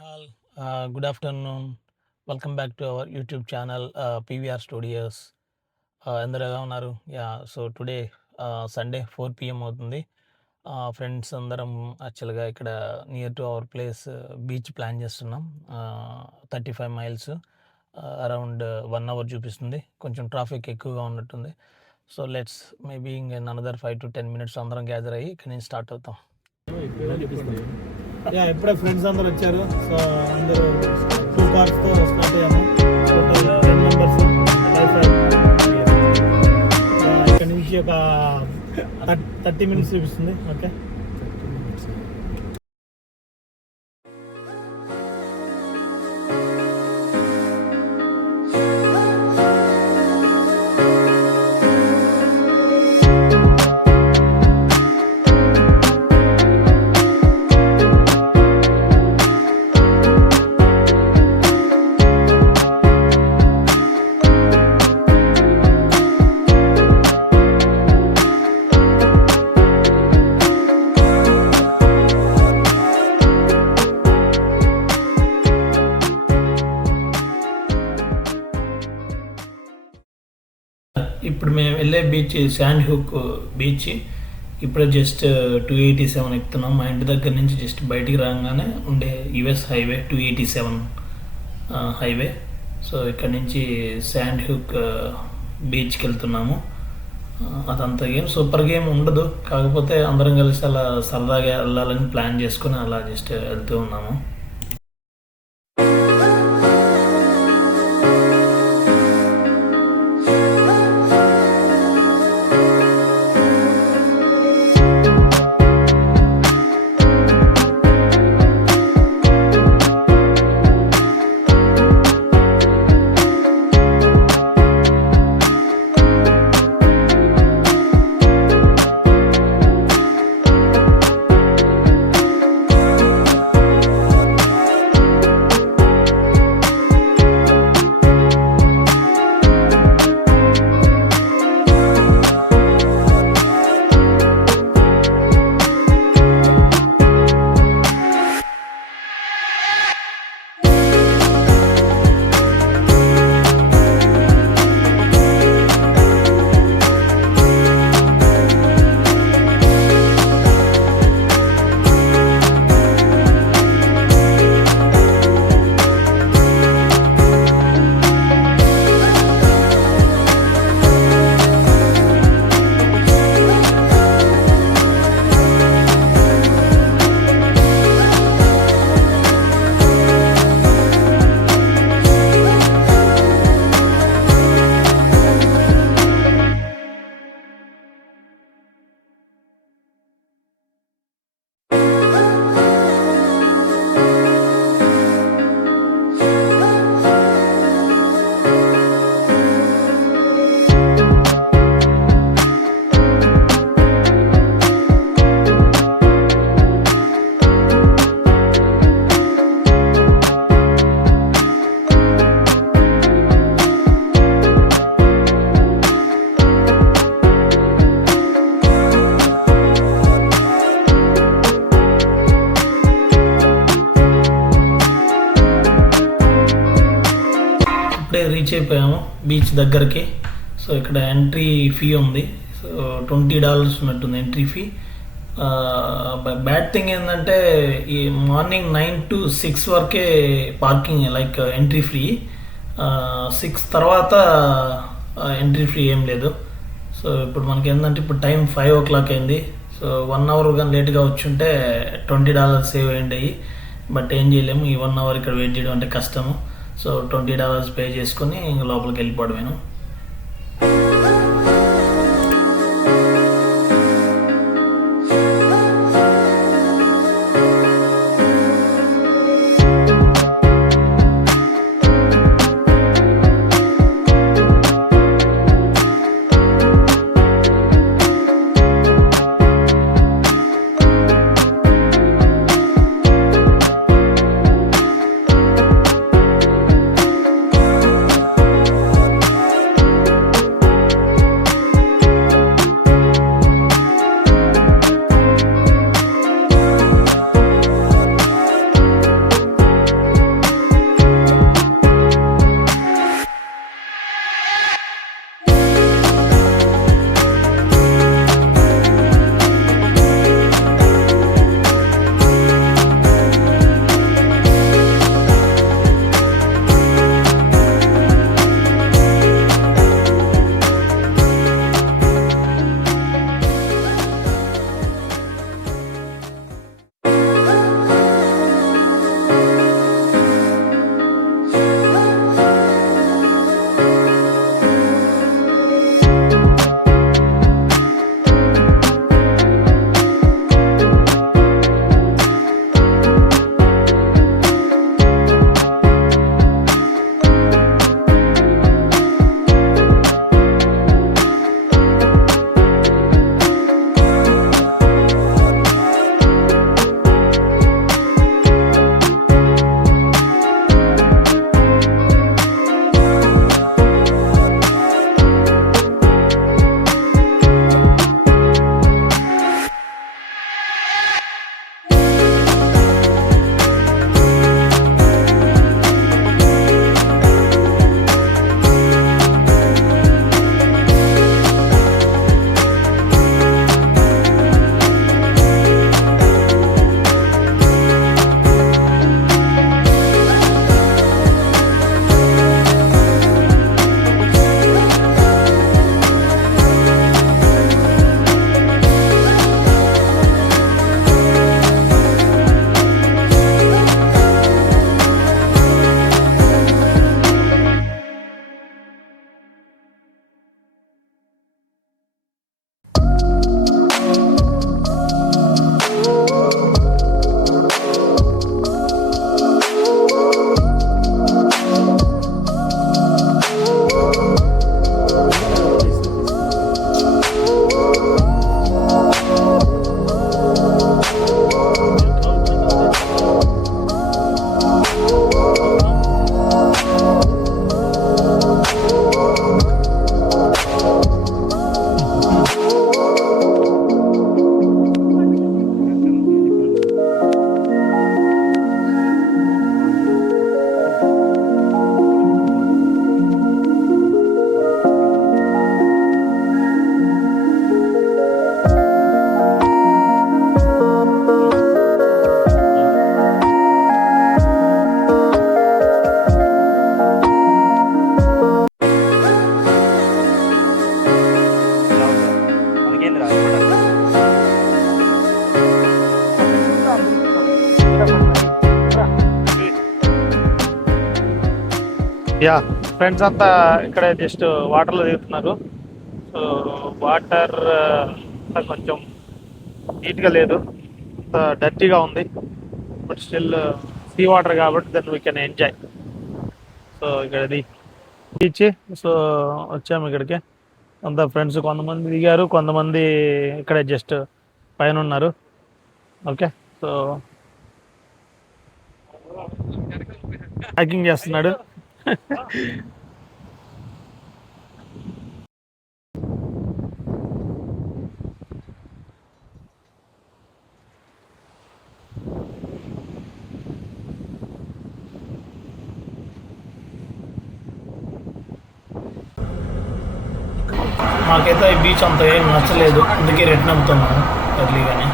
All, good afternoon. Welcome back to our YouTube channel, PVR Studios. అందరూ ఎలా ఉన్నారు? So today Sunday 4 PM అవుతుంది. ఫ్రెండ్స్ అందరం యాక్చువల్గా ఇక్కడ near to our place beach plan చేస్తున్నాం. 35 మైల్స్ అరౌండ్ 1 hour చూపిస్తుంది. కొంచెం ట్రాఫిక్ ఎక్కువగా ఉన్నట్టుంది. సో లెట్స్ మేబీ ఇంక అనదర్ 5 to 10 minutes అందరం గ్యాదర్ అయ్యి ఇక్కడ నుంచి స్టార్ట్ అవుతాం. ఇప్పుడే ఫ్రెండ్స్ అందరు వచ్చారు. సో అందరూ 2 కార్స్తో స్టార్ట్ అయ్యాము. టోటల్ 10 members. ఇక్కడ నుంచి ఒక 30 minutes చూపిస్తుంది. ఓకే, ఇప్పుడు మేము వెళ్ళే బీచ్ శాండ్ హుక్ బీచ్. ఇప్పుడే జస్ట్ 287 ఎక్కుతున్నాం. మా ఇంటి దగ్గర నుంచి జస్ట్ బయటికి రాగానే ఉండే యుఎస్ హైవే 287 హైవే. సో ఇక్కడ నుంచి శాండ్ హుక్ బీచ్కి వెళ్తున్నాము. అదంతా గేమ్ సూపర్ గేమ్ ఉండదు, కాకపోతే అందరం కలిసి అలా సరదాగా వెళ్ళాలని ప్లాన్ చేసుకుని అలా జస్ట్ వెళ్తూ ఉన్నాము. ఇప్పుడే రీచ్ అయిపోయాము బీచ్ దగ్గరికి. సో ఇక్కడ ఎంట్రీ ఫీ ఉంది. సో $20 ఉన్నట్టుంది ఎంట్రీ ఫీ. బ్యాడ్ థింగ్ ఏంటంటే ఈ మార్నింగ్ 9 to 6 వరకే పార్కింగ్, లైక్ ఎంట్రీ ఫ్రీ. 6 తర్వాత ఎంట్రీ ఫ్రీ ఏం లేదు. సో ఇప్పుడు మనకి ఏంటంటే ఇప్పుడు టైం 5 o'clock అయింది. సో 1 hour కానీ లేట్గా వచ్చి ఉంటే $20 సేవ్ అయ్యి. బట్ ఏం చేయలేము, ఈ 1 hour ఇక్కడ వెయిట్ చేయడం అంటే కష్టము. సో $20 పే చేసుకుని ఇంక లోపలికి వెళ్ళిపోవడమేను. యా, ఫ్రెండ్స్ అంతా ఇక్కడ జస్ట్ వాటర్లో దిగుతున్నారు. సో వాటర్ కొంచెం నీట్గా లేదు, డర్టీగా ఉంది. బట్ స్టిల్ సీ వాటర్ కాబట్టి then we can enjoy. So ఇక్కడది బీచ్. సో వచ్చాము ఇక్కడికి అంతా ఫ్రెండ్స్. కొంతమంది దిగారు, కొంతమంది ఇక్కడే జస్ట్ పైన ఉన్నారు. ఓకే, సో హ్యాకింగ్ చేస్తున్నాడు. మాకైతే ఈ బీచ్ అంత ఏం నచ్చలేదు, అందుకే రిటర్న్ అవుతున్నాము ఎర్లీగానే.